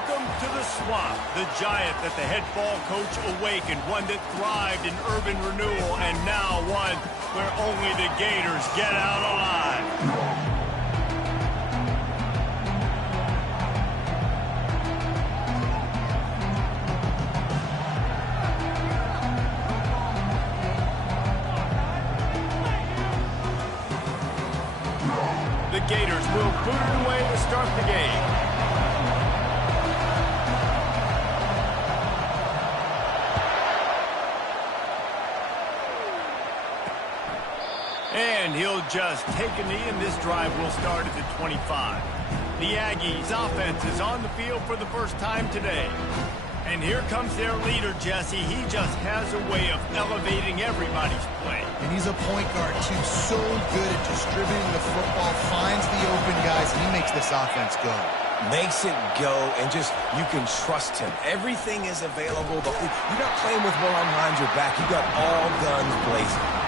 Welcome to the Swamp, the giant that the head ball coach awakened, one that thrived in urban renewal, and now one where only the Gators get out alive. The Gators will boot it away to start the game. And he'll just take a knee, and this drive will start at the 25. The Aggies' offense is on the field for the first time today. And here comes their leader, Jesse. He just has a way of elevating everybody's play. And he's a point guard, too. So good at distributing the football, finds the open guys, and he makes this offense go. Makes it go, and just, you can trust him. Everything is available. You're not playing with one arm behind your back. You got all guns blazing.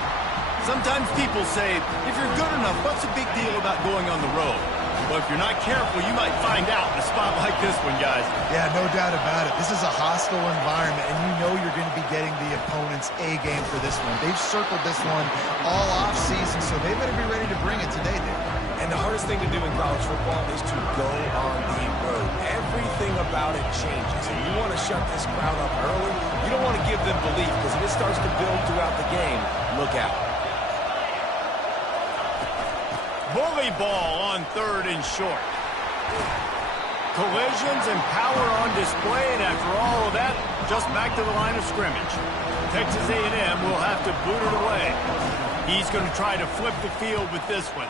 Sometimes people say, if you're good enough, what's the big deal about going on the road? Well, if you're not careful, you might find out in a spot like this one, guys. Yeah, no doubt about it. This is a hostile environment, and you know you're going to be getting the opponent's A-game for this one. They've circled this one all off-season, so they better be ready to bring it today, Dave. And the hardest thing to do in college football is to go on the road. Everything about it changes, and you want to shut this crowd up early. You don't want to give them belief, because if it starts to build throughout the game, look out. Bully ball on third and short. Collisions and power on display, and after all of that, just back to the line of scrimmage. Texas A&M will have to boot it away. He's going to try to flip the field with this one.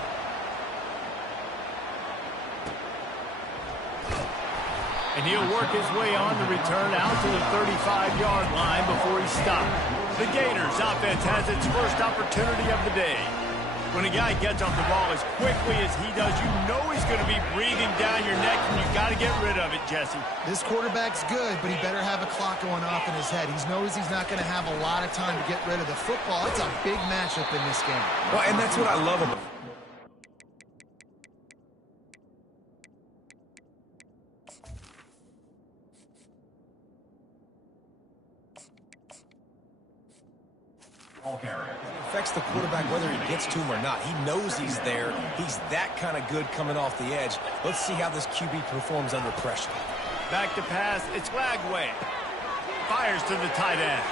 And he'll work his way on the return out to the 35-yard line before he stopped. The Gators offense has its first opportunity of the day. When a guy gets off the ball as quickly as he does, you know he's going to be breathing down your neck, and you've got to get rid of it, Jesse. This quarterback's good, but he better have a clock going off in his head. He knows he's not going to have a lot of time to get rid of the football. It's a big matchup in this game. Well, and that's what I love about it. It affects the quarterback whether he gets to him or not. He knows he's there. He's that kind of good coming off the edge. Let's see how this QB performs under pressure. Back to pass. It's Lagway. Fires to the tight end.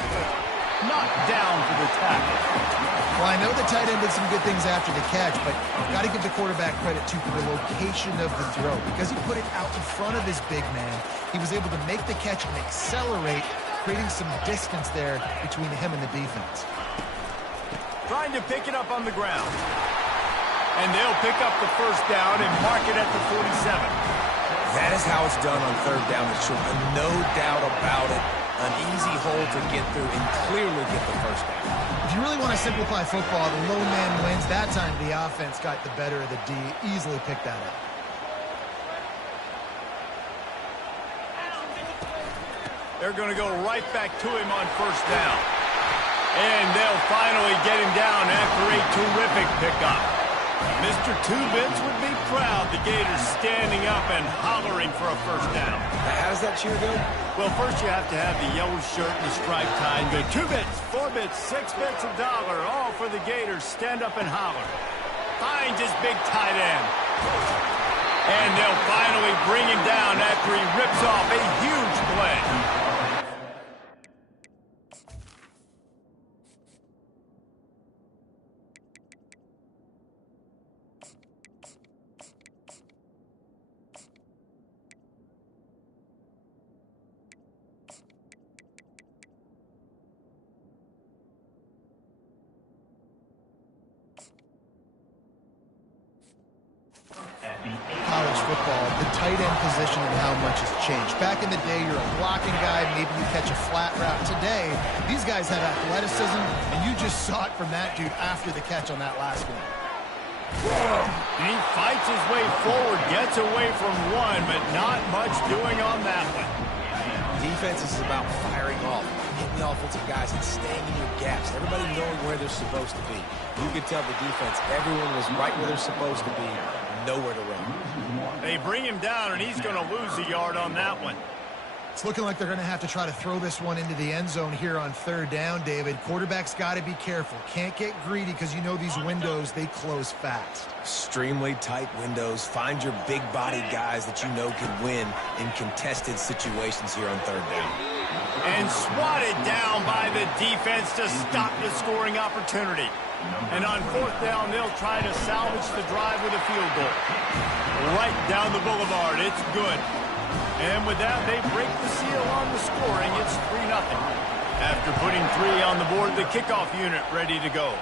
Knocked down for the tackle. Well, I know the tight end did some good things after the catch, but you've got to give the quarterback credit, too, for the location of the throw. Because he put it out in front of his big man, he was able to make the catch and accelerate, creating some distance there between him and the defense. Trying to pick it up on the ground. And they'll pick up the first down and mark it at the 47. That is how it's done on third down and short. No doubt about it. An easy hole to get through and clearly get the first down. If you really want to simplify football, the low man wins. That time the offense got the better of the D. Easily picked that up. They're going to go right back to him on first down. And they'll finally get him down after a terrific pickup. Mr. Two-Bits would be proud. The Gators standing up and hollering for a first down. How does that cheer go? Well, first you have to have the yellow shirt and the striped tie and go 2 bits, 4 bits, 6 bits, $1, all for the Gators. Stand up and holler. Finds his big tight end. And they'll finally bring him down after he rips off a huge play. College football, the tight end position and how much has changed. Back in the day, you're a blocking guy, maybe you catch a flat route. Today, these guys have athleticism, and you just saw it from that dude after the catch on that last one. And he fights his way forward, gets away from one, but not much doing on that one. Defense is about firing off, hitting the offensive guys and staying in your gaps. Everybody knowing where they're supposed to be. You could tell the defense, everyone was right where they're supposed to be, nowhere to run. They bring him down, and he's going to lose a yard on that one. It's looking like they're going to have to try to throw this one into the end zone here on third down, David. Quarterback's got to be careful. Can't get greedy because you know these windows, they close fast. Extremely tight windows. Find your big-bodied guys that you know can win in contested situations here on third down. And swatted down by the defense to stop the scoring opportunity. And on fourth down, they'll try to salvage the drive with a field goal. Right down the boulevard. It's good. And with that, they break the seal on the scoring. It's 3-0. After putting 3 on the board, the kickoff unit ready to go.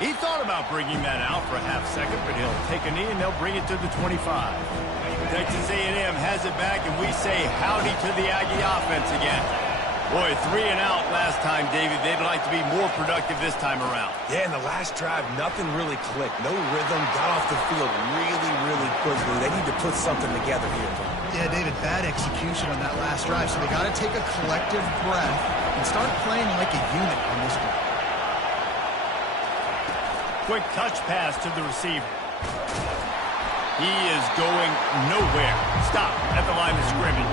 He thought about bringing that out for a half second, but he'll take a knee and they'll bring it to the 25. Texas A&M has it back, and we say howdy to the Aggie offense again. Boy, 3 and out last time, David. They'd like to be more productive this time around. Yeah, in the last drive, nothing really clicked. No rhythm, got off the field really, really quickly. They need to put something together here. Yeah, David, bad execution on that last drive, so they got to take a collective breath and start playing like a unit on this one. Quick touch pass to the receiver. He is going nowhere. Stop at the line of scrimmage.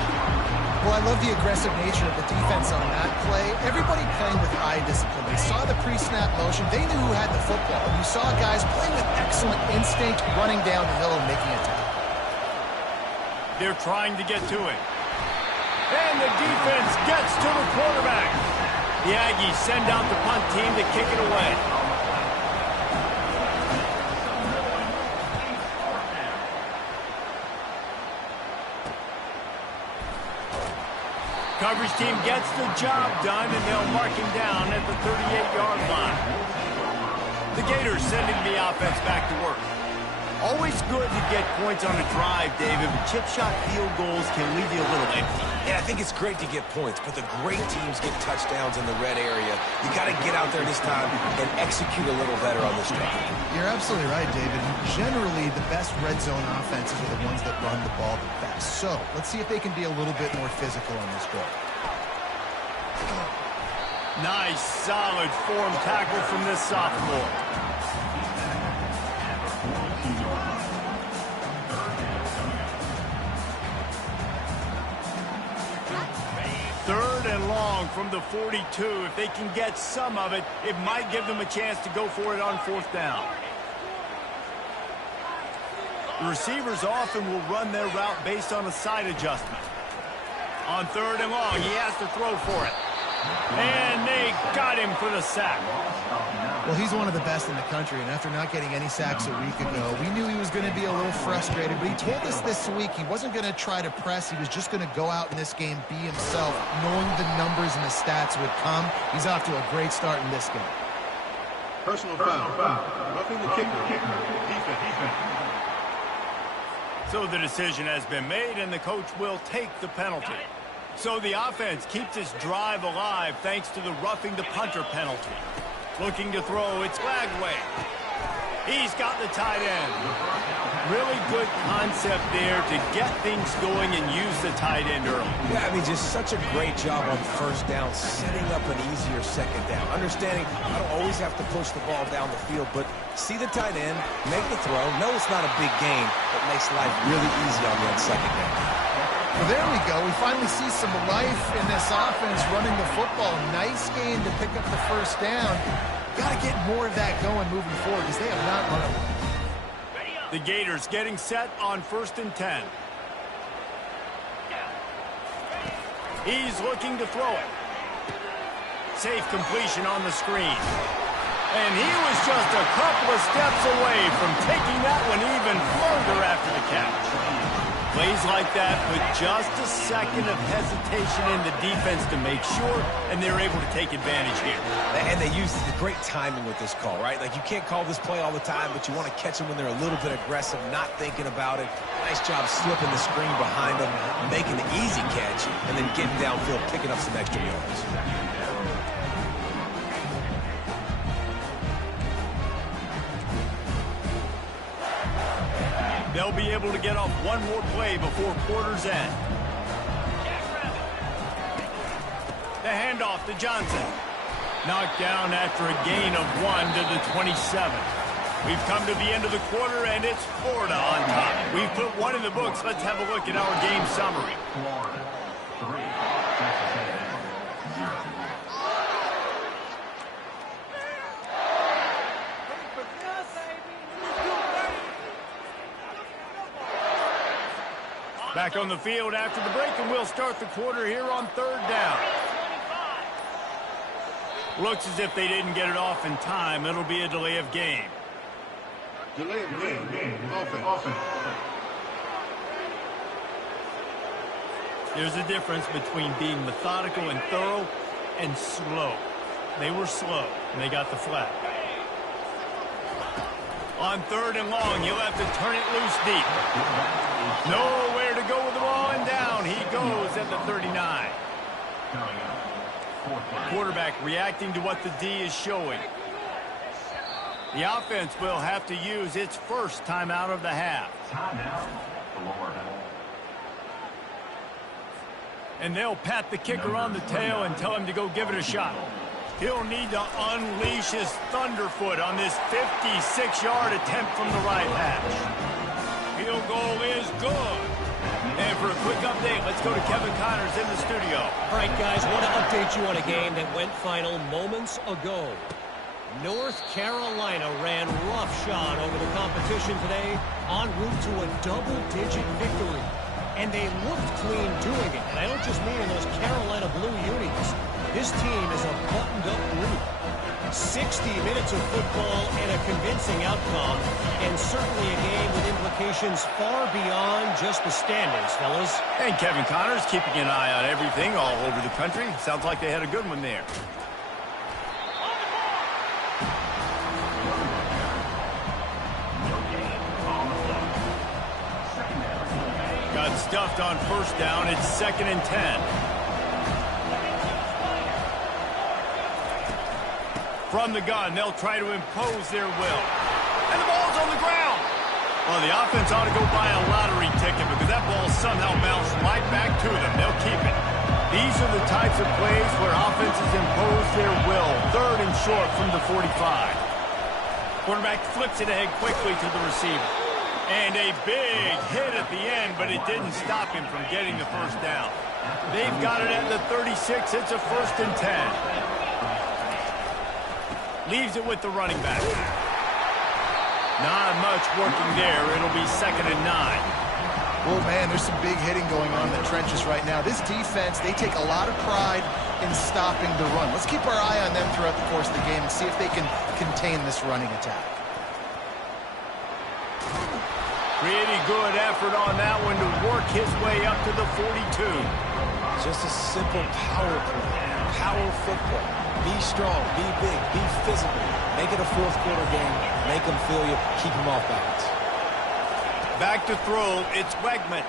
Well, I love the aggressive nature of the defense on that play. Everybody playing with eye discipline. They saw the pre-snap motion. They knew who had the football. And you saw guys playing with excellent instinct, running down the hill and making a tackle. They're trying to get to it. And the defense gets to the quarterback. The Aggies send out the punt team to kick it away. Coverage team gets the job done, and they'll mark him down at the 38-yard line. The Gators sending the offense back to work. Always good to get points on a drive, David, but chip shot field goals can leave you a little empty. Yeah, I think it's great to get points, but the great teams get touchdowns in the red area. You got to get out there this time and execute a little better on this drive. You're absolutely right, David. Generally, the best red zone offenses are the ones that run the ball the best. So, let's see if they can be a little bit more physical on this drive. Nice, solid form tackle from this sophomore. Third and long from the 42. If they can get some of it, it might give them a chance to go for it on fourth down. The receivers often will run their route based on a side adjustment. On third and long, he has to throw for it. And they got him for the sack. Well, he's one of the best in the country, and after not getting any sacks a week ago, we knew he was going to be a little frustrated, but he told us this week he wasn't going to try to press. He was just going to go out in this game, be himself, knowing the numbers and the stats would come. He's off to a great start in this game. Personal foul. Roughing the kicker. Defense. So the decision has been made, and the coach will take the penalty. So the offense keeps its drive alive thanks to the roughing the punter penalty. Looking to throw, it's Lagway. He's got the tight end. Really good concept there to get things going and use the tight end early. Yeah, I mean, just such a great job on first down, setting up an easier second down. Understanding I don't always have to push the ball down the field, but see the tight end, make the throw. No, it's not a big gain, but makes life really easy on that second down. Well, there we go. We finally see some life in this offense running the football. Nice game to pick up the first down. Got to get more of that going moving forward because they have not run it. The Gators getting set on 1st and 10. He's looking to throw it. Safe completion on the screen. And he was just a couple of steps away from taking that one even further after the catch. Plays like that with just a second of hesitation in the defense to make sure, and they're able to take advantage here. And they use the great timing with this call, right? Like, you can't call this play all the time, but you want to catch them when they're a little bit aggressive, not thinking about it. Nice job slipping the screen behind them, making the easy catch, and then getting downfield, picking up some extra yards. They'll be able to get off one more play before quarter's end. The handoff to Johnson. Knocked down after a gain of 1 to the 27. We've come to the end of the quarter, and it's Florida on top. We've put one in the books. Let's have a look at our game summary. Florida, 3, Texas A&M, 0. Back on the field after the break, and we'll start the quarter here on 3rd down. Looks as if they didn't get it off in time. It'll be a delay of game. Delay of game. Offense. There's a difference between being methodical and thorough and slow. They were slow, and they got the flag. On 3rd and long, he'll have to turn it loose deep. Nowhere to go with the ball, and down he goes at the 39. Quarterback reacting to what the D is showing. The offense will have to use its first timeout of the half. And they'll pat the kicker on the tail and tell him to go give it a shot. He'll need to unleash his thunderfoot on this 56-yard attempt from the right hash. Field goal is good. And for a quick update, let's go to Kevin Connors in the studio. All right, guys, I want to update you on a game that went final moments ago. North Carolina ran roughshod over the competition today en route to a double-digit victory. And they looked clean doing it. And I don't just mean in those Carolina blue unis. This team is a buttoned-up group. 60 minutes of football and a convincing outcome, and certainly a game with implications far beyond just the standings, fellas. And Kevin Connors keeping an eye on everything all over the country. Sounds like they had a good one there. Got stuffed on 1st down. It's 2nd and 10. From the gun, they'll try to impose their will. And the ball's on the ground. Well, the offense ought to go buy a lottery ticket because that ball somehow bounced right back to them. They'll keep it. These are the types of plays where offenses impose their will. 3rd and short from the 45. Quarterback flips it ahead quickly to the receiver. And a big hit at the end, but it didn't stop him from getting the 1st down. They've got it at the 36. It's a 1st and 10. Leaves it with the running back. Not much working there. It'll be 2nd and 9. Oh, man, there's some big hitting going on in the trenches right now. This defense, they take a lot of pride in stopping the run. Let's keep our eye on them throughout the course of the game and see if they can contain this running attack. Pretty good effort on that one to work his way up to the 42. Just a simple power play. Power football. Be strong, be big, be physical. Make it a 4th quarter game. Make them feel you. Keep them off balance. Back to throw. It's Wegman.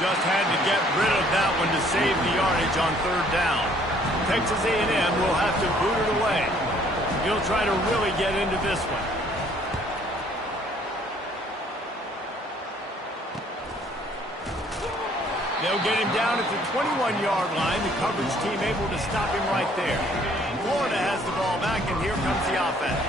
Just had to get rid of that one to save the yardage on 3rd down. Texas A&M will have to boot it away. He'll try to really get into this one. They'll get him down at the 21-yard line. The coverage team able to stop him right there. Florida has the ball back, and here comes the offense.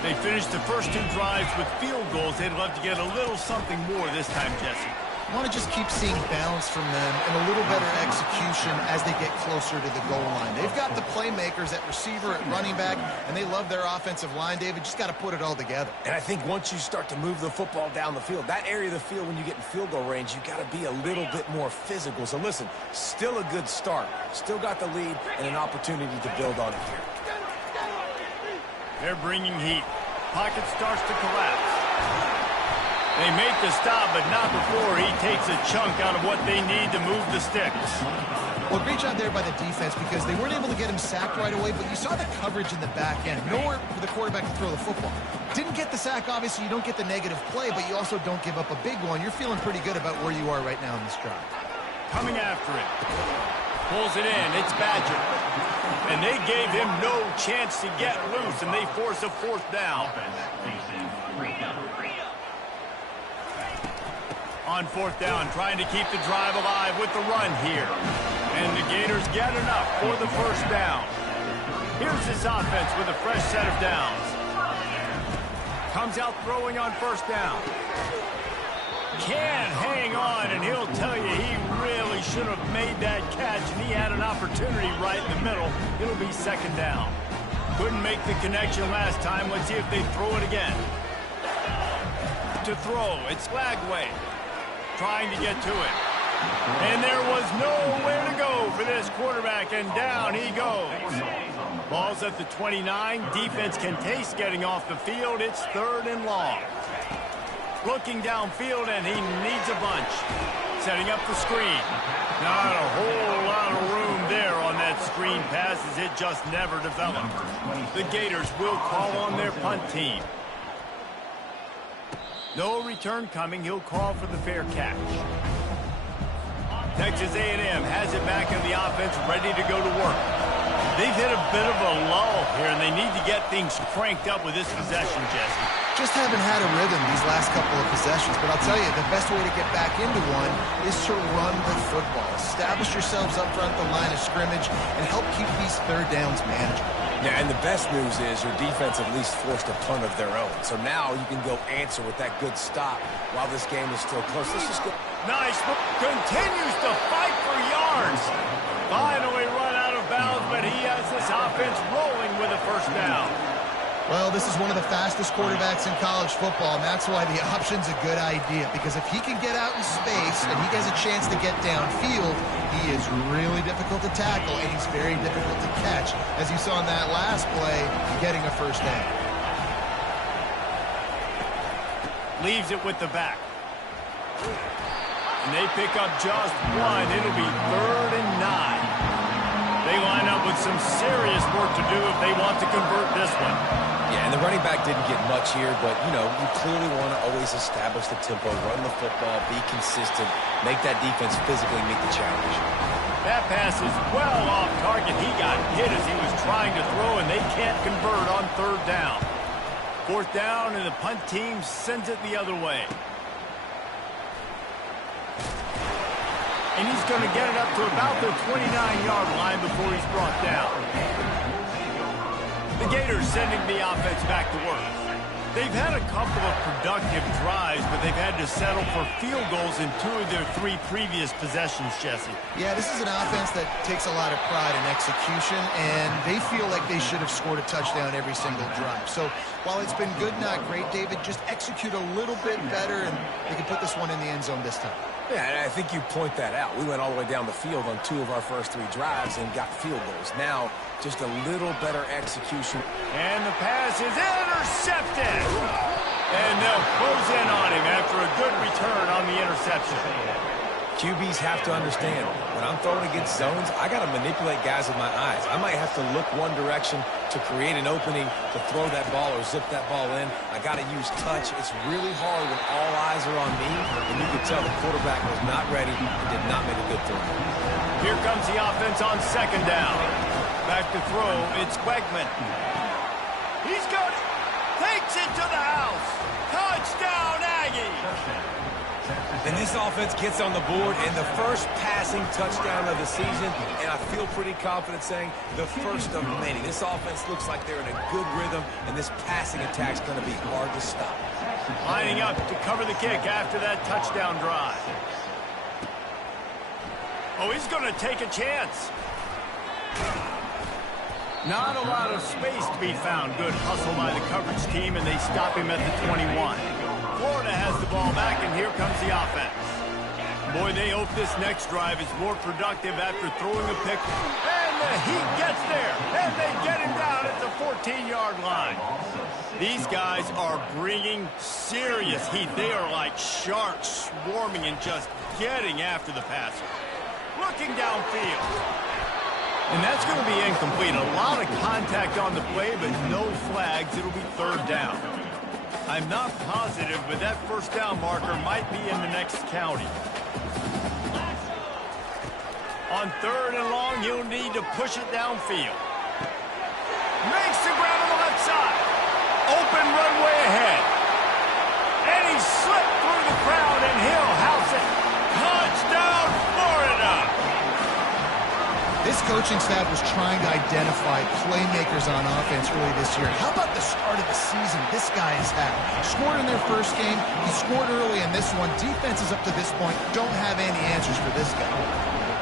They finished the first 2 drives with field goals. They'd love to get a little something more this time, Jesse. I want to just keep seeing balance from them and a little better execution as they get closer to the goal line. They've got the playmakers at receiver, at running back, and they love their offensive line, David. Just got to put it all together. And I think once you start to move the football down the field, that area of the field when you get in field goal range, you got to be a little bit more physical. So listen, still a good start. Still got the lead and an opportunity to build on it here. They're bringing heat. Pocket starts to collapse. They make the stop, but not before he takes a chunk out of what they need to move the sticks. Well, great job there by the defense because they weren't able to get him sacked right away, but you saw the coverage in the back end. Nowhere for the quarterback to throw the football. Didn't get the sack, obviously. You don't get the negative play, but you also don't give up a big one. You're feeling pretty good about where you are right now in this drive. Coming after it. Pulls it in. It's Badger. And they gave him no chance to get loose, and they force a 4th down. On 4th down, trying to keep the drive alive with the run here. And the Gators get enough for the 1st down. Here's this offense with a fresh set of downs. Comes out throwing on first down. Can't hang on, and he'll tell you he really should have made that catch, and he had an opportunity right in the middle. It'll be second down. Couldn't make the connection last time. Let's see if they throw it again. To throw, it's Lagway trying to get to it. And there was nowhere to go for this quarterback, and down he goes. Ball's at the 29. Defense can taste getting off the field. It's 3rd and long. Looking downfield, and he needs a bunch. Setting up the screen. Not a whole lot of room there on that screen pass, as it just never developed. The Gators will call on their punt team. No return coming. He'll call for the fair catch. Texas A&M has it back in the offense, ready to go to work. They've hit a bit of a lull here, and they need to get things cranked up with this possession, Jesse. Just haven't had a rhythm these last couple of possessions, but I'll tell you, the best way to get back into one is to run the football. Establish yourselves up front the line of scrimmage and help keep these third downs manageable. Yeah, and the best news is your defense at least forced a punt of their own. So now you can go answer with that good stop while this game is still close. Let's just go. Nice. Continues to fight for yards. Finally run out of bounds, but he has this offense rolling with a first down. Well, this is one of the fastest quarterbacks in college football, and that's why the option's a good idea. Because if he can get out in space and he has a chance to get downfield, he is really difficult to tackle, and he's very difficult to catch. As you saw in that last play, getting a first down. Leaves it with the back. And they pick up just one. It'll be 3rd and 9. They line up with some serious work to do if they want to convert this one. Yeah, and the running back didn't get much here, but, you know, you clearly want to always establish the tempo, run the football, be consistent, make that defense physically meet the challenge. That pass is well off target. He got hit as he was trying to throw, and they can't convert on 3rd down. 4th down, and the punt team sends it the other way. And he's going to get it up to about the 29-yard line before he's brought down. The Gators sending the offense back to work. They've had a couple of productive drives, but they've had to settle for field goals in 2 of their 3 previous possessions, Jesse. Yeah, this is an offense that takes a lot of pride in execution, and they feel like they should have scored a touchdown every single drive. So while it's been good, not great, David, just execute a little bit better, and they can put this one in the end zone this time. Yeah, and I think you point that out. We went all the way down the field on 2 of our first 3 drives and got field goals. Now, just a little better execution. And the pass is intercepted. And they'll close in on him after a good return on the interception. QBs have to understand, when I'm throwing against zones, I got to manipulate guys with my eyes. I might have to look one direction to create an opening to throw that ball or zip that ball in. I got to use touch. It's really hard when all eyes are on me, and you can tell the quarterback was not ready and did not make a good throw. Here comes the offense on 2nd down. Back to throw, it's Quegman. He's got it. Takes it to the house. Touchdown, Aggie. And this offense gets on the board in the first passing touchdown of the season, and I feel pretty confident saying the first of many. This offense looks like they're in a good rhythm, and this passing attack's going to be hard to stop. Lining up to cover the kick after that touchdown drive. Oh, he's going to take a chance. Not a lot of space to be found. Good hustle by the coverage team, and they stop him at the 21. Florida has the ball back, and here comes the offense. Boy, they hope this next drive is more productive after throwing a pick. And the Heat gets there, and they get him down at the 14-yard line. These guys are bringing serious heat. They are like sharks swarming and just getting after the passer. Looking downfield. And that's going to be incomplete. A lot of contact on the play, but no flags. It'll be 3rd down. I'm not positive, but that first down marker might be in the next county. On 3rd and long, you'll need to push it downfield. Makes the grab on the left side. Open runway ahead. And he slipped through the crowd, and he'll house it. Touchdown, Florida! This this coaching staff was trying to identify playmakers on offense early this year. How about the start of the season this guy has had? Scored in their first game. He scored early in this one. Defenses up to this point don't have any answers for this guy.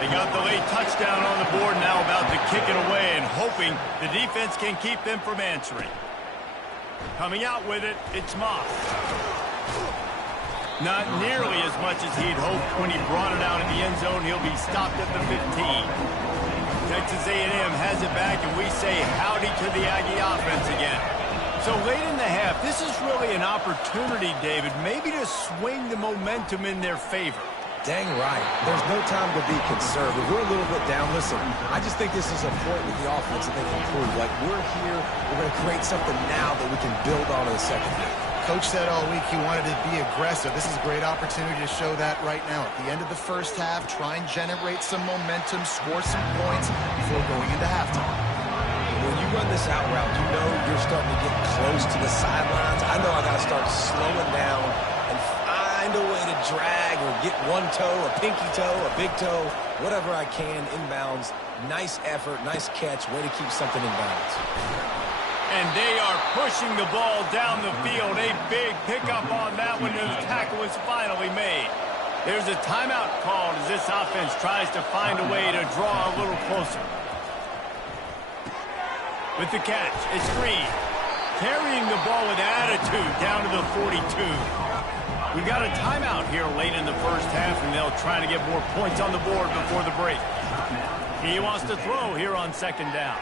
They got the late touchdown on the board, now about to kick it away and hoping the defense can keep them from answering. Coming out with it, it's Moss. Not nearly as much as he'd hoped when he brought it out in the end zone. He'll be stopped at the 15. Texas A&M has it back, and we say howdy to the Aggie offense again. So late in the half, this is really an opportunity, David, maybe to swing the momentum in their favor. Dang right. There's no time to be conservative. We're a little bit down. Listen, I just think this is a point with the offense that they can prove. Like, we're here, we're going to create something now that we can build on in the second half. Coach said all week he wanted to be aggressive. This is a great opportunity to show that right now. At the end of the first half, try and generate some momentum, score some points before going into halftime. When you run this out route, you know you're starting to get close to the sidelines. I know I got to start slowing down and find a way to drag or get one toe, a pinky toe, a big toe, whatever I can inbounds. Nice effort, nice catch, way to keep something in bounds. And they are pushing the ball down the field. A big pickup on that one, and the tackle was finally made. There's a timeout called as this offense tries to find a way to draw a little closer. With the catch, it's Green. Carrying the ball with attitude down to the 42. We've got a timeout here late in the first half, and they'll try to get more points on the board before the break. He wants to throw here on second down.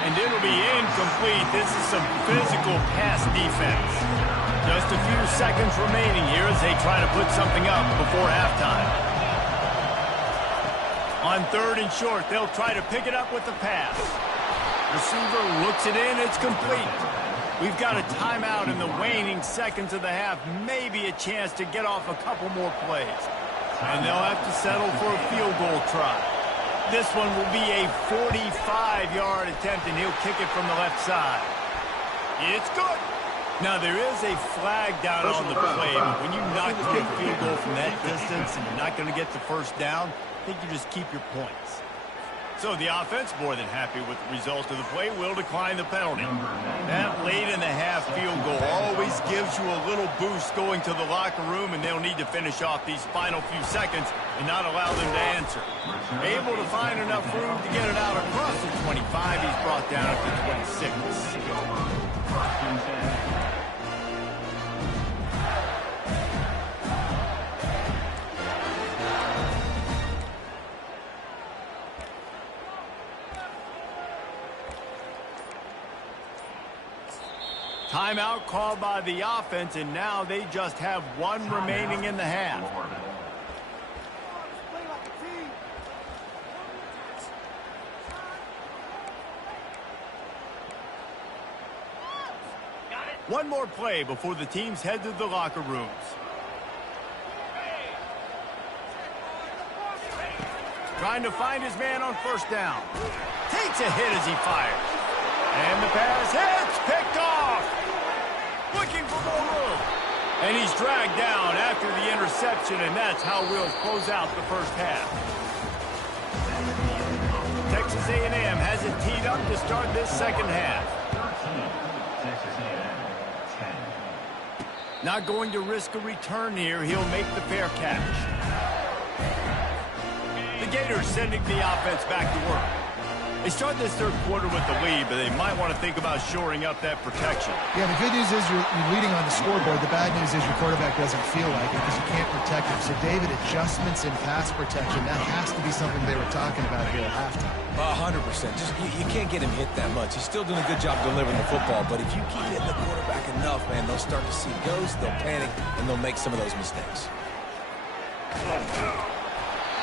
And it'll be incomplete. This is some physical pass defense. Just a few seconds remaining here as they try to put something up before halftime. On third and short, they'll try to pick it up with the pass. Receiver looks it in. It's complete. We've got a timeout in the waning seconds of the half. Maybe a chance to get off a couple more plays. And they'll have to settle for a field goal try. This one will be a 45-yard attempt, and he'll kick it from the left side. It's good. Now, there is a flag down on the play, but when you knock for a field goal from that distance and you're not going to get the first down, I think you just keep your points. So the offense, more than happy with the result of the play, will decline the penalty. That late in the half field goal always gives you a little boost going to the locker room, and they'll need to finish off these final few seconds and not allow them to answer. Able to find enough room to get it out across the 25. He's brought down at the 26. Timeout called by the offense, and now they just have one remaining in the half. One more play before the teams head to the locker rooms. Trying to find his man on first down. Takes a hit as he fires. And the pass hits, picked off. Looking for more room. And he's dragged down after the interception, and that's how we'll close out the first half. Texas A&M has it teed up to start this second half. Texas A&M, 10. Not going to risk a return here. He'll make the fair catch. The Gators sending the offense back to work. They start this third quarter with the lead, but they might want to think about shoring up that protection. Yeah, the good news is you're leading on the scoreboard. The bad news is your quarterback doesn't feel like it because you can't protect him. So, David, adjustments in pass protection, that has to be something they were talking about here at halftime. 100%. Just you can't get him hit that much. He's still doing a good job delivering the football, but if you keep hitting the quarterback enough, man, they'll start to see ghosts, they'll panic, and they'll make some of those mistakes.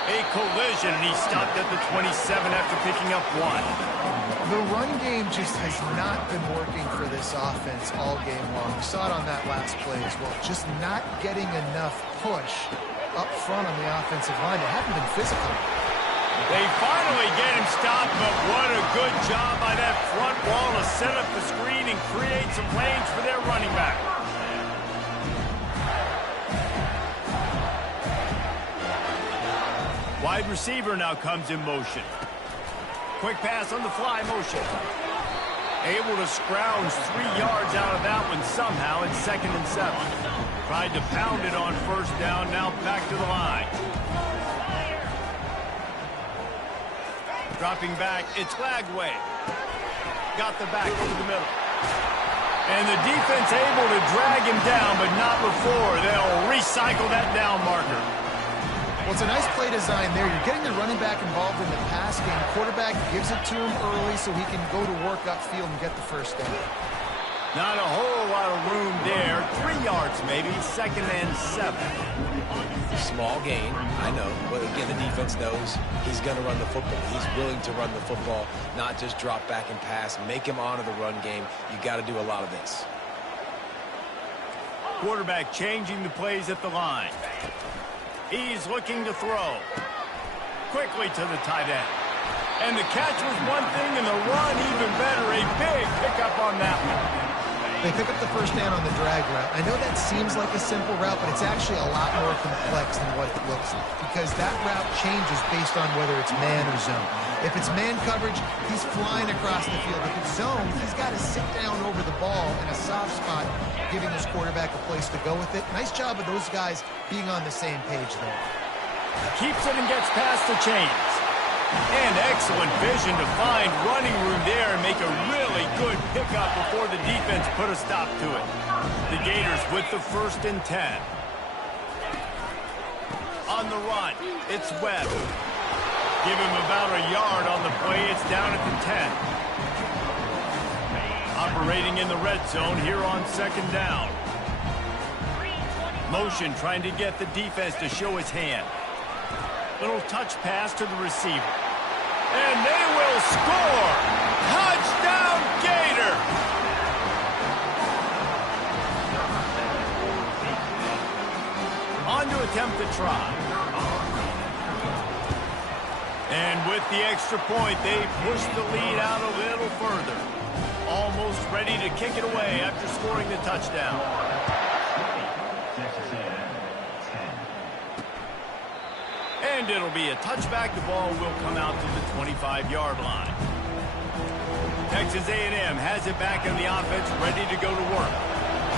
A collision, and he stopped at the 27 after picking up one. The run game just has not been working for this offense all game long. We saw it on that last play as well. Just not getting enough push up front on the offensive line. They haven't been physical. They finally get him stopped, but what a good job by that front wall to set up the screen and create some lanes for their running back. Wide receiver now comes in motion. Quick pass on the fly motion. Able to scrounge 3 yards out of that one somehow in 2nd and 7. Tried to pound it on 1st down, now back to the line. Dropping back, it's Lagway. Got the back over the middle. And the defense able to drag him down, but not before. They'll recycle that down marker. Well, it's a nice play design there. You're getting the running back involved in the pass game. Quarterback gives it to him early so he can go to work upfield and get the 1st down. Not a whole lot of room there. 3 yards maybe, 2nd and 7. Small gain, I know. But again, the defense knows he's going to run the football. He's willing to run the football, not just drop back and pass. Make him honor the run game. You got to do a lot of this. Quarterback changing the plays at the line. He's looking to throw. Quickly to the tight end. And the catch was one thing, and the run even better. A big pickup on that one. They pick up the 1st down on the drag route. I know that seems like a simple route, but it's actually a lot more complex than what it looks like, because that route changes based on whether it's man or zone. If it's man coverage, he's flying across the field. If it's zone, he's got to sit down over the ball in a soft spot, giving his quarterback a place to go with it. Nice job of those guys being on the same page there. Keeps it and gets past the chains. And excellent vision to find running room there and make a really good pickup before the defense put a stop to it. The Gators with the 1st and 10. On the run, it's Webb. Give him about a yard on the play. It's down at the 10. Operating in the red zone here on 2nd down. Motion trying to get the defense to show his hand. Little touch pass to the receiver. And they will score! Touchdown, Gator! On to attempt the try. And with the extra point, they push the lead out a little further. Almost ready to kick it away after scoring the touchdown. And it'll be a touchback. The ball will come out to the 25-yard line. Texas A&M has it back in the offense, ready to go to work.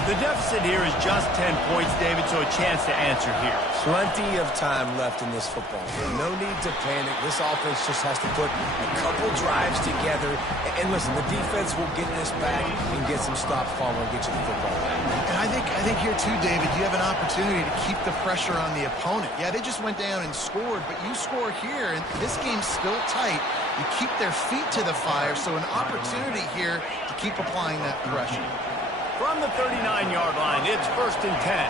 The deficit here is just 10 points, David, so a chance to answer here. Plenty of time left in this football game. No need to panic. This offense just has to put a couple drives together. And listen, the defense will get this back and get some stops following and get you the football back. And I think here too, David, you have an opportunity to keep the pressure on the opponent. Yeah, they just went down and scored, but you score here, and this game's still tight. You keep their feet to the fire, so an opportunity here to keep applying that pressure. From the 39-yard line, it's 1st and 10.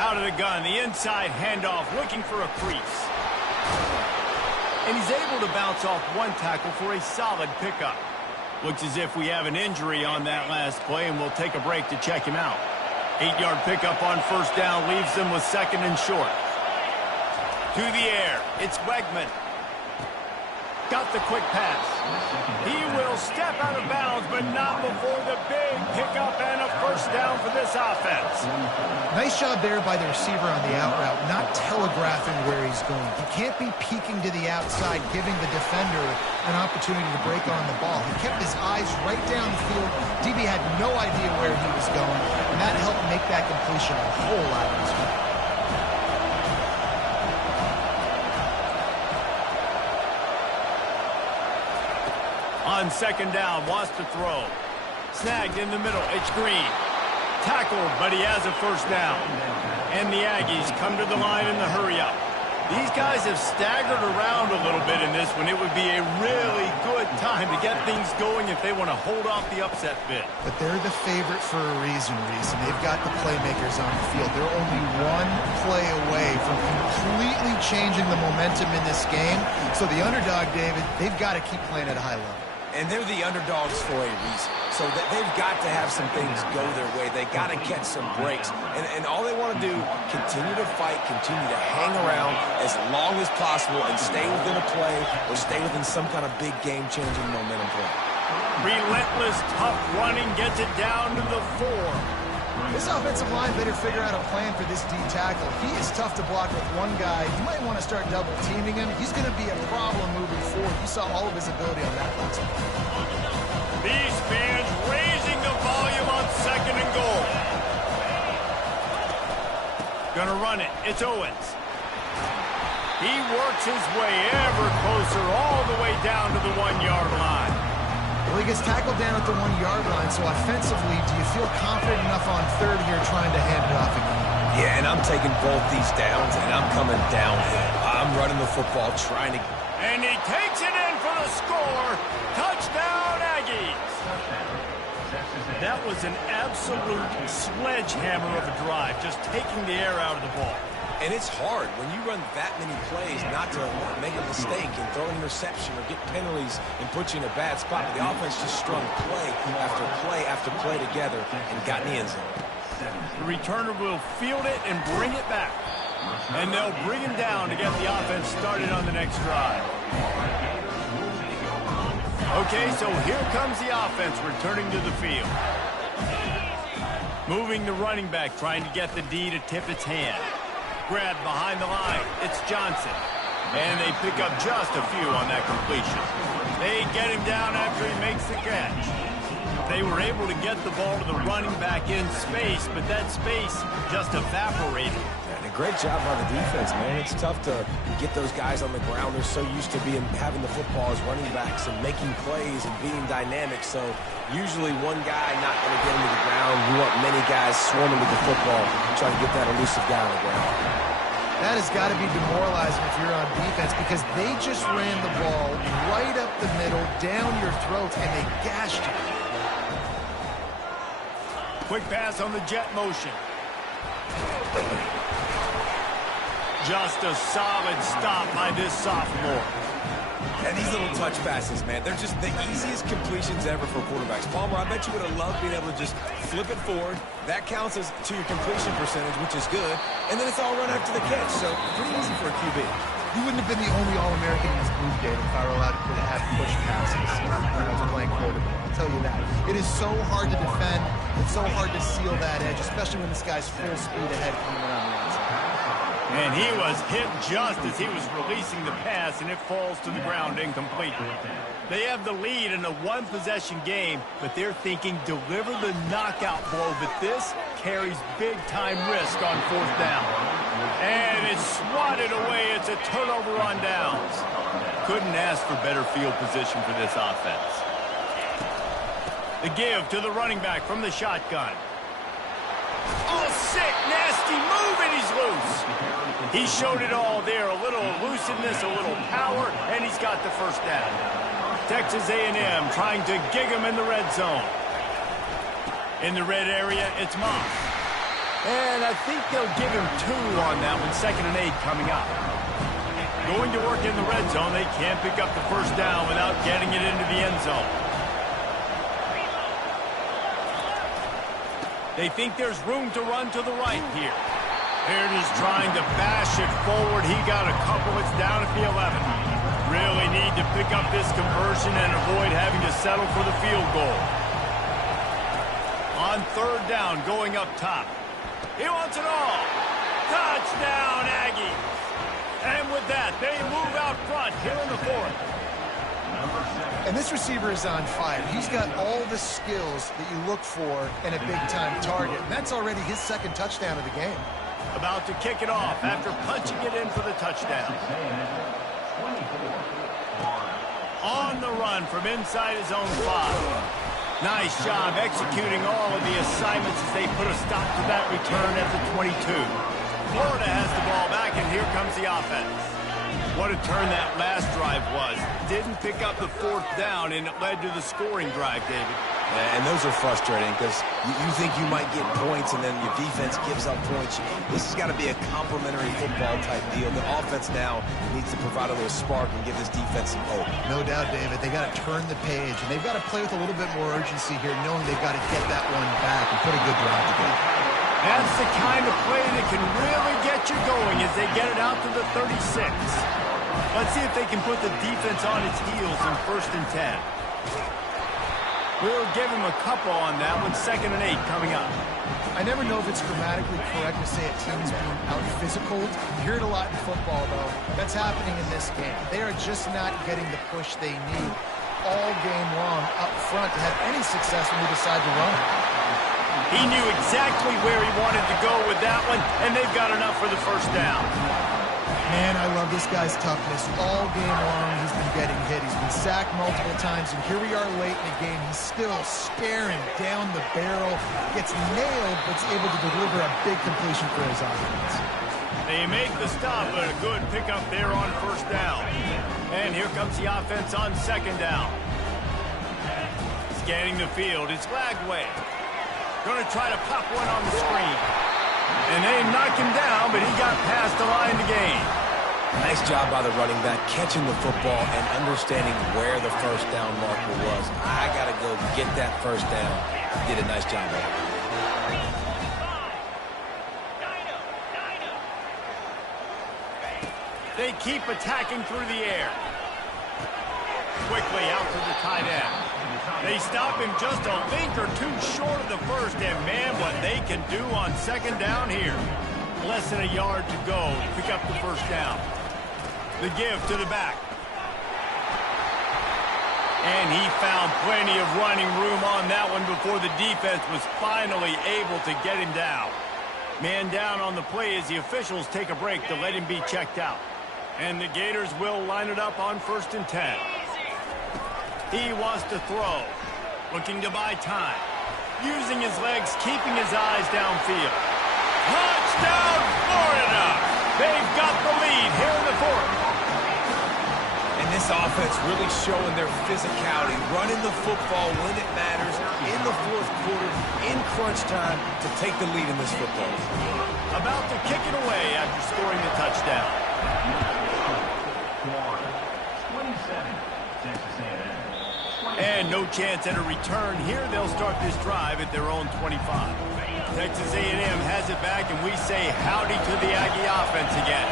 Out of the gun, the inside handoff, looking for a crease. And he's able to bounce off one tackle for a solid pickup. Looks as if we have an injury on that last play, and we'll take a break to check him out. 8-yard pickup on 1st down leaves them with 2nd and short. To the air, it's Wegman. Got the quick pass. He will step out of bounds, but not before the big pickup and a 1st down for this offense. Nice job there by the receiver on the out route, not telegraphing where he's going. He can't be peeking to the outside, giving the defender an opportunity to break on the ball. He kept his eyes right down the field. DB had no idea where he was going, and that helped make that completion a whole lot easier. On 2nd down, wants to throw. Snagged in the middle, it's Green. Tackled, but he has a 1st down. And the Aggies come to the line in the hurry-up. These guys have staggered around a little bit in this one. It would be a really good time to get things going if they want to hold off the upset bid. But they're the favorite for a reason. They've got the playmakers on the field. They're only one play away from completely changing the momentum in this game. So the underdog, David, they've got to keep playing at a high level. And they're the underdogs for a reason. So they've got to have some things go their way. They got to catch some breaks. And all they want to do, continue to fight, continue to hang around as long as possible and stay within a play or stay within some kind of big game-changing momentum play. Relentless, tough running gets it down to the 4. This offensive line better figure out a plan for this D tackle. He is tough to block with one guy. You might want to start double teaming him. He's going to be a problem moving forward. You saw all of his ability on that last one. These fans raising the volume on 2nd and goal. Gonna run it. It's Owens. He works his way ever closer all the way down to the 1-yard line. Well, he gets tackled down at the 1-yard line, so offensively, do you feel confident enough on 3rd here trying to hand it off again? Yeah, and I'm taking both these downs, and I'm coming downhill. I'm running the football, trying to... And he takes it in for the score. Touchdown, Aggies. That was an absolute sledgehammer of a drive, just taking the air out of the ball. And it's hard when you run that many plays not to make a mistake and throw an interception or get penalties and put you in a bad spot. But the offense just strung play after play after play together and got in the end zone. The returner will field it and bring it back. And they'll bring him down to get the offense started on the next drive. Okay, so here comes the offense returning to the field. Moving the running back, trying to get the D to tip its hand. Grabbed behind the line. It's Johnson. And they pick up just a few on that completion. They get him down after he makes the catch. They were able to get the ball to the running back in space, but that space just evaporated. And a great job by the defense, man. It's tough to get those guys on the ground. They're so used to having the football as running backs and making plays and being dynamic. So usually one guy not going to get him to the ground. You want many guys swarming to the football, trying to get that elusive guy on the ground. That has got to be demoralizing if you're on defense because they just ran the ball right up the middle, down your throat, and they gashed you. Quick pass on the jet motion. Just a solid stop by this sophomore. And these little touch passes, man, they're just the easiest completions ever for quarterbacks. Palmer, I bet you would have loved being able to just flip it forward. That counts as to your completion percentage, which is good. And then it's all run after the catch, so pretty easy for a QB. You wouldn't have been the only All-American in this group, Dave, if I were allowed to have push passes when I was playing quarterback. I'll tell you that. It is so hard to defend. It's so hard to seal that edge, especially when this guy's full speed ahead coming around the outside. And he was hit just as he was releasing the pass, and it falls to the ground incomplete. They have the lead in a one-possession game, but they're thinking deliver the knockout blow, but this carries big-time risk on 4th down. And it's swatted away. It's a turnover on downs. Couldn't ask for better field position for this offense. The give to the running back from the shotgun. Oh, sick, nasty move, and he's loose. He showed it all there. A little elusiveness, a little power, and he's got the 1st down. Texas A&M trying to gig him in the red zone. In the red area, it's Moss. And I think they'll give him 2 on that one, 2nd and 8 coming up. Going to work in the red zone, they can't pick up the 1st down without getting it into the end zone. They think there's room to run to the right here. Baird is trying to bash it forward. He got a couple. It's down at the 11. Really need to pick up this conversion and avoid having to settle for the field goal. On 3rd down, going up top. He wants it all. Touchdown, Aggies. And with that, they move out front here in the 4th. And this receiver is on fire. He's got all the skills that you look for in a big-time target. And that's already his 2nd touchdown of the game. About to kick it off after punching it in for the touchdown. On the run from inside his own 5. Nice job executing all of the assignments as they put a stop to that return at the 22. Florida has the ball back, and here comes the offense. What a turn that last drive was. Didn't pick up the 4th down, and it led to the scoring drive, David. And those are frustrating because you think you might get points and then your defense gives up points. This has got to be a complementary football type deal. The offense now needs to provide a little spark and give this defense some hope. No doubt, David. They got to turn the page, and they've got to play with a little bit more urgency here, knowing they've got to get that one back and put a good drive together. That's the kind of play that can really get you going as they get it out to the 36. Let's see if they can put the defense on its heels in 1st and 10. We'll give him a couple on that one, 2nd and 8 coming up. I never know if it's grammatically correct to say a team is being out-physical. You hear it a lot in football, though. That's happening in this game. They are just not getting the push they need all game long up front to have any success when they decide to run. He knew exactly where he wanted to go with that one, and they've got enough for the first down. Man, I love this guy's toughness. All game long, he's been getting hit. He's been sacked multiple times, and here we are late in the game. He's still staring down the barrel, gets nailed, but is able to deliver a big completion for his offense. They make the stop, but a good pickup there on first down. And here comes the offense on second down. Scanning the field, it's Lagway. Going to try to pop one on the screen. And they knocked him down, but he got past the line to gain. Nice job by the running back, catching the football and understanding where the first down marker was. I got to go get that first down. He did a nice job of it. They keep attacking through the air. Quickly out to the tight end. They stop him just a link or two short of the first, and man, what they can do on second down here. Less than a yard to go to pick up the first down. The give to the back. And he found plenty of running room on that one before the defense was finally able to get him down. Man down on the play as the officials take a break to let him be checked out. And the Gators will line it up on 1st and 10. He wants to throw, looking to buy time, using his legs, keeping his eyes downfield. Touchdown, Florida! They've got the lead here in the fourth. And this offense really showing their physicality, running the football when it matters, in the fourth quarter, in crunch time, to take the lead in this football. About to kick it away after scoring the touchdown. 27, Texas A&M. And no chance at a return here. They'll start this drive at their own 25. Texas A&M has it back, and we say howdy to the Aggie offense again.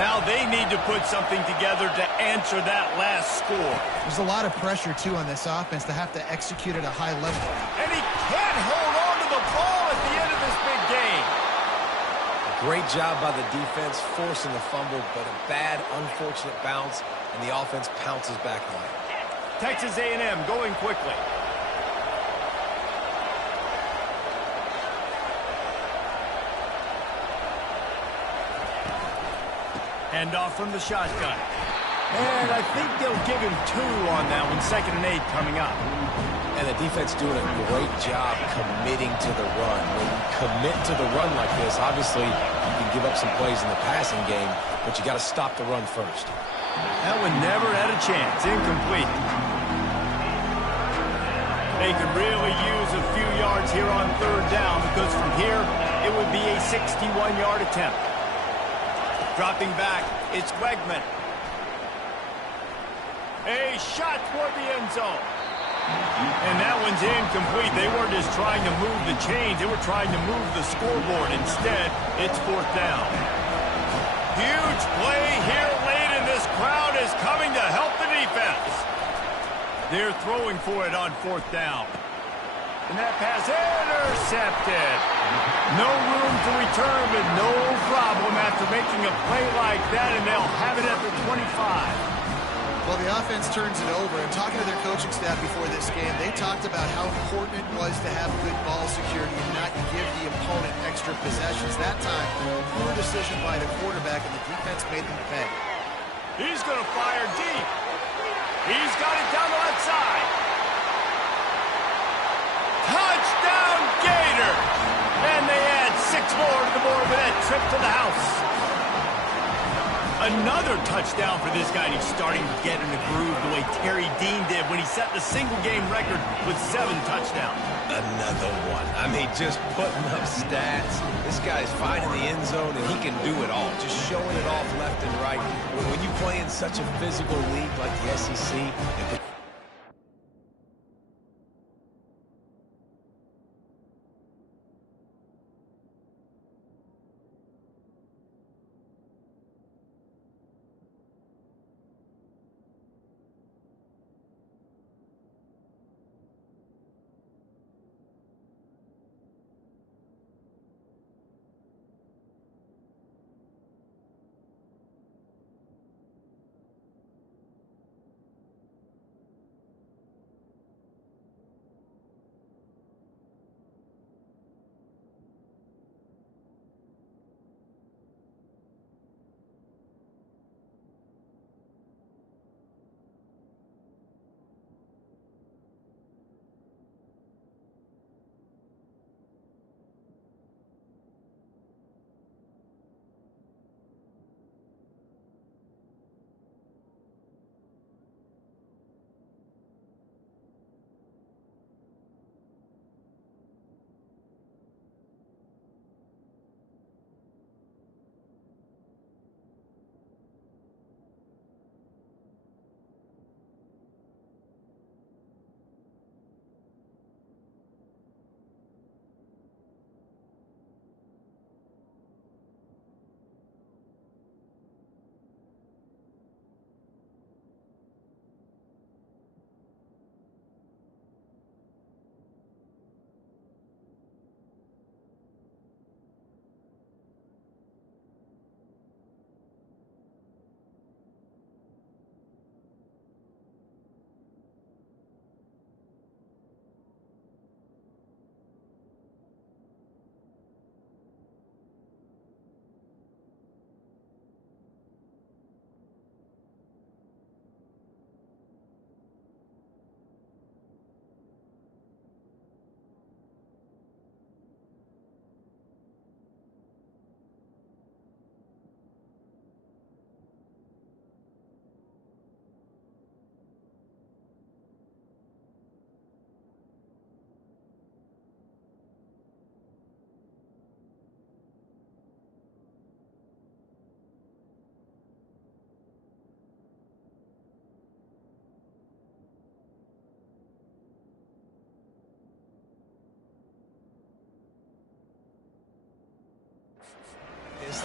Now they need to put something together to answer that last score. There's a lot of pressure, too, on this offense to have to execute at a high level. And he can't hold on to the ball at the end of this big game. Great job by the defense, forcing the fumble, but a bad, unfortunate bounce, and the offense pounces back on it. Texas A&M going quickly. Handoff from the shotgun. And I think they'll give him 2 on that one. 2nd and 8 coming up. And the defense doing a great job committing to the run. When you commit to the run like this, obviously you can give up some plays in the passing game, but you got to stop the run first. That one never had a chance. Incomplete. They could really use a few yards here on 3rd down because from here it would be a 61-yard attempt. Dropping back, it's Wegman. A shot toward the end zone. And that one's incomplete. They weren't just trying to move the chains. They were trying to move the scoreboard. Instead, it's 4th down. Huge play here late, and this crowd is coming to help the defense. They're throwing for it on 4th down. And that pass intercepted. No room to return, but no problem after making a play like that, and they'll have it at the 25. Well, the offense turns it over, and talking to their coaching staff before this game, they talked about how important it was to have good ball security and not give the opponent extra possessions. That time, poor decision by the quarterback, and the defense made them pay. He's going to fire deep. He's got it down the left side. Touchdown, Gators! And they add 6 more to the board with that trip to the house. Another touchdown for this guy, and he's starting to get in the groove the way Terry Dean did when he set the single-game record with 7 touchdowns. Another one. I mean, just putting up stats. This guy's finding the end zone, and he can do it all, just showing it off left and right. When you play in such a physical league like the SEC, and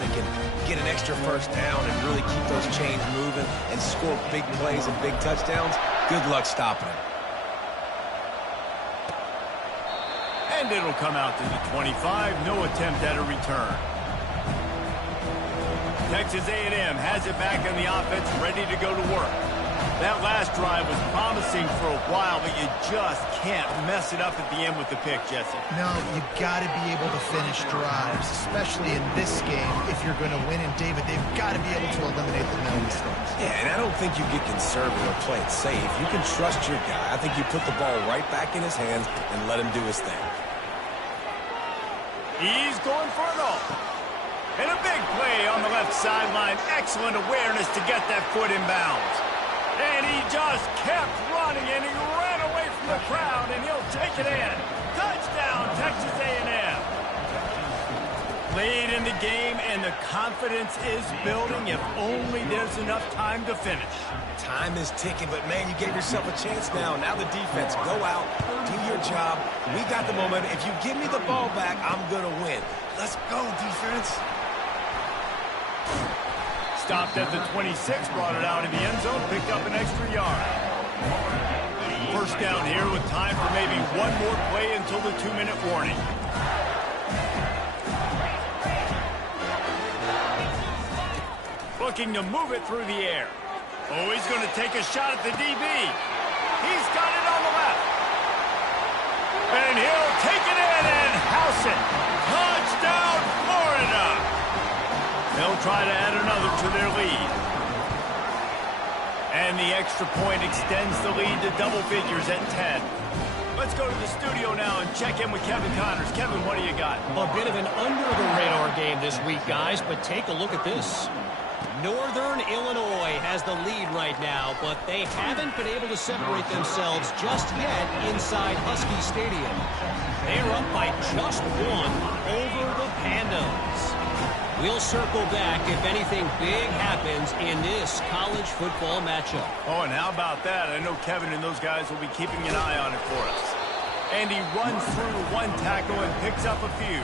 that can get an extra first down and really keep those chains moving and score big plays and big touchdowns, good luck stopping him. And it'll come out to the 25. No attempt at a return. Texas A&M has it back in the offense, ready to go to work. That last drive was promising for a while, but you just can't mess it up at the end with the pick, Jesse. No, you got to be able to finish drives, especially in this game. If you're going to win, and David, they've got to be able to eliminate the mental mistakes. Yeah, and I don't think you get conservative or play it safe. You can trust your guy. I think you put the ball right back in his hands and let him do his thing. He's going for it all. And a big play on the left sideline. Excellent awareness to get that foot in bounds. And he just kept running, and he ran away from the crowd, and he'll take it in. Touchdown, Texas A&M. Late in the game, and the confidence is building if only there's enough time to finish. Time is ticking, but, man, you gave yourself a chance now. Now the defense, go out, do your job. We got the momentum. If you give me the ball back, I'm going to win. Let's go, defense. Stopped at the 26, brought it out in the end zone, picked up an extra yard. First down here with time for maybe one more play until the 2-minute warning. Looking to move it through the air. Oh, he's going to take a shot at the DB. He's got it on the left. And he'll take it in and house it. Touchdown, Florida! They'll try to add another to their lead. And the extra point extends the lead to double figures at 10. Let's go to the studio now and check in with Kevin Connors. Kevin, what do you got? A bit of an under-the-radar game this week, guys, but take a look at this. Northern Illinois has the lead right now, but they haven't been able to separate themselves just yet inside Husky Stadium. They're up by just one over the Pandas. We'll circle back if anything big happens in this college football matchup. Oh, and how about that? I know Kevin and those guys will be keeping an eye on it for us. And he runs through one tackle and picks up a few.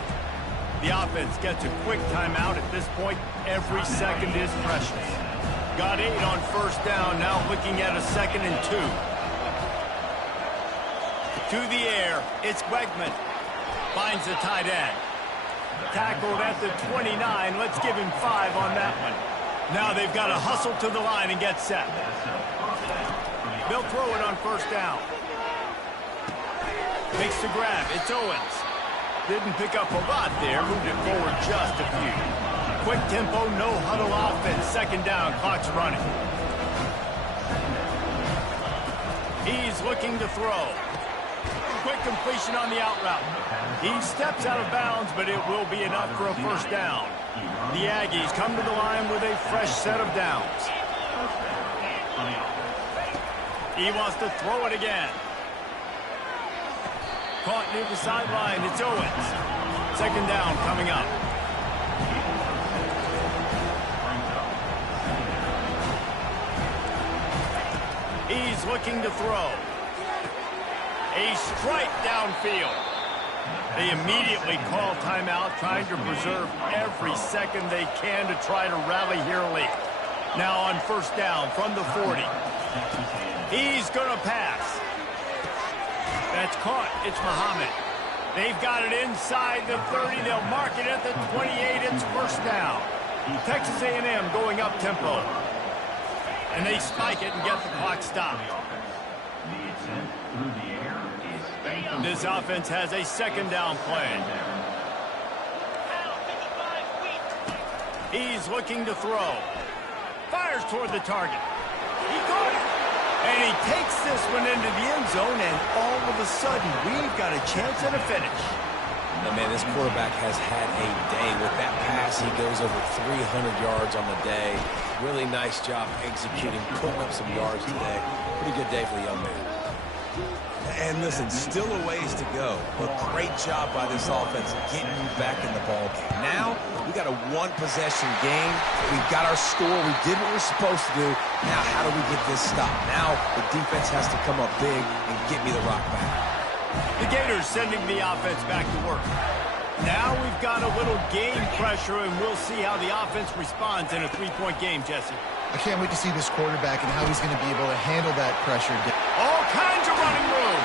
The offense gets a quick timeout at this point. Every second is precious. Got 8 on first down, now looking at a 2nd and 2. To the air, it's Wegman. Finds the tight end. Tackled at the 29. Let's give him 5 on that one. Now they've got to hustle to the line and get set. They'll throw it on first down. Makes the grab. It's Owens. Didn't pick up a lot there. Moved it forward just a few. Quick tempo, no huddle offense. 2nd down. Clock's running. He's looking to throw. Quick completion on the out route. He steps out of bounds, but it will be enough for a first down. The Aggies come to the line with a fresh set of downs. He wants to throw it again. Caught near the sideline. It's Owens. 2nd down coming up. He's looking to throw. A strike downfield. They immediately call timeout, trying to preserve every second they can to try to rally here late. Now on first down from the 40. He's going to pass. That's caught. It's Muhammad. They've got it inside the 30. They'll mark it at the 28. It's first down. Texas A&M going up tempo. And they spike it and get the clock stopped. This offense has a 2nd down play. He's looking to throw. Fires toward the target. He caught it. And he takes this one into the end zone, and all of a sudden, we've got a chance at a finish. And man, this quarterback has had a day. With that pass, he goes over 300 yards on the day. Really nice job executing, putting up some yards today. Pretty good day for the young man. And listen, still a ways to go, but great job by this offense getting you back in the ball game. Now, we got a one-possession game. We've got our score. We did what we're supposed to do. Now, how do we get this stopped? Now, the defense has to come up big and get me the rock back. The Gators sending the offense back to work. Now we've got a little game pressure, and we'll see how the offense responds in a three-point game, Jesse. I can't wait to see this quarterback and how he's going to be able to handle that pressure. All kinds of running room.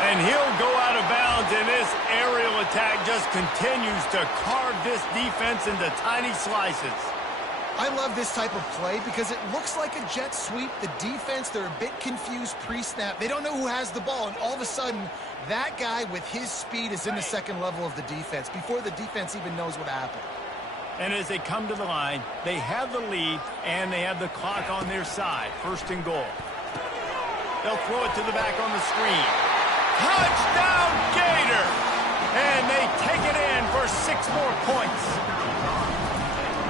And he'll go out of bounds, and this aerial attack just continues to carve this defense into tiny slices. I love this type of play because it looks like a jet sweep. The defense, they're a bit confused pre-snap. They don't know who has the ball, and all of a sudden, that guy with his speed is in the second level of the defense before the defense even knows what happened. And as they come to the line, they have the lead, and they have the clock on their side. First and goal. They'll throw it to the back on the screen. Touchdown, Gator! And they take it in for 6 more points.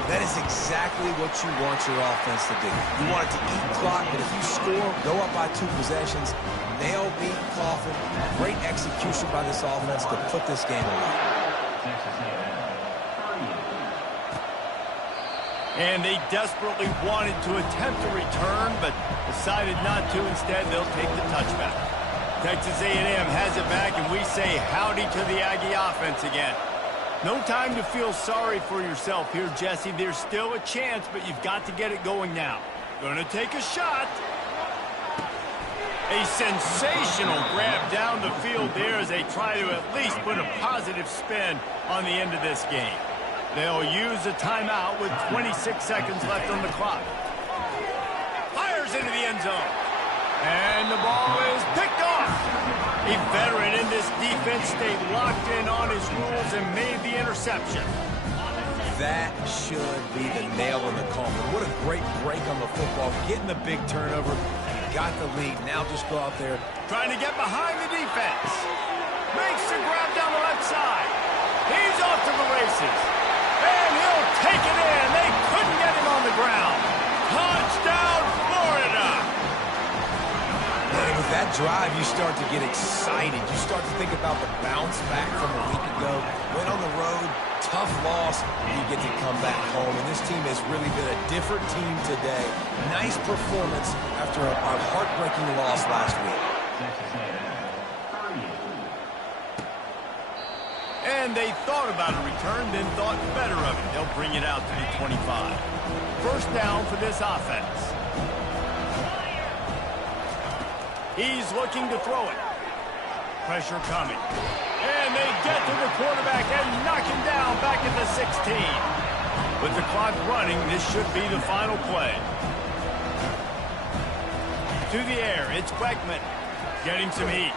That is exactly what you want your offense to do. You want it to eat clock, but if you score, go up by 2 possessions, nail beat Coffin. Great execution by this offense to put this game away. And they desperately wanted to attempt a return, but decided not to. Instead, they'll take the touchback. Texas A&M has it back, and we say howdy to the Aggie offense again. No time to feel sorry for yourself here, Jesse. There's still a chance, but you've got to get it going now. Gonna take a shot. A sensational grab down the field there as they try to at least put a positive spin on the end of this game. They'll use a timeout with 26 seconds left on the clock. Fires into the end zone. And the ball is picked off. A veteran in this defense stayed locked in on his rules and made the interception. That should be the nail in the coffin. What a great break on the football. Getting the big turnover. You got the lead. Now just go out there. Trying to get behind the defense. Makes the grab down the left side. He's off to the races. And he'll take it in. They couldn't get him on the ground. Touchdown, Florida. And with that drive, you start to get excited. You start to think about the bounce back from a week ago. Went on the road, tough loss, you get to come back home. And this team has really been a different team today. Nice performance after a heartbreaking loss last week. And they thought about a return, then thought better of it. They'll bring it out to the 25. First down for this offense. He's looking to throw it. Pressure coming. And they get to the quarterback and knock him down back at the 16. With the clock running, this should be the final play. To the air, it's Beckman. Getting some heat.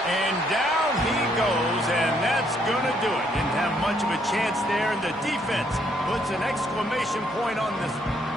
And down he goes, and that's going to do it. Didn't have much of a chance there, and the defense puts an exclamation point on this one.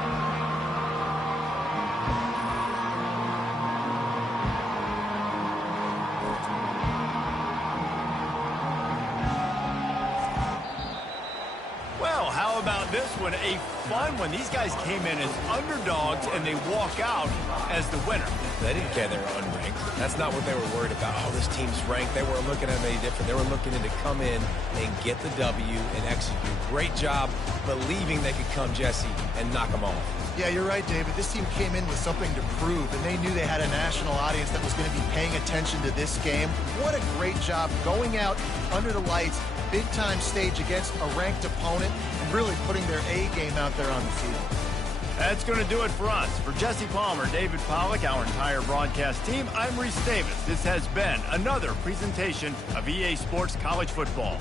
Well, how about this one? A fun one. These guys came in as underdogs, and they walk out as the winner. They didn't care they were unranked. That's not what they were worried about. Oh, this team's ranked. They weren't looking at any different. They were looking to come in and get the W and execute. Great job believing they could come, Jesse, and knock them off. Yeah, you're right, David. This team came in with something to prove, and they knew they had a national audience that was going to be paying attention to this game. What a great job going out under the lights, big-time stage against a ranked opponent, and really putting their A game out there on the field. That's going to do it for us. For Jesse Palmer, David Pollack, our entire broadcast team, I'm Reese Davis. This has been another presentation of EA Sports College Football.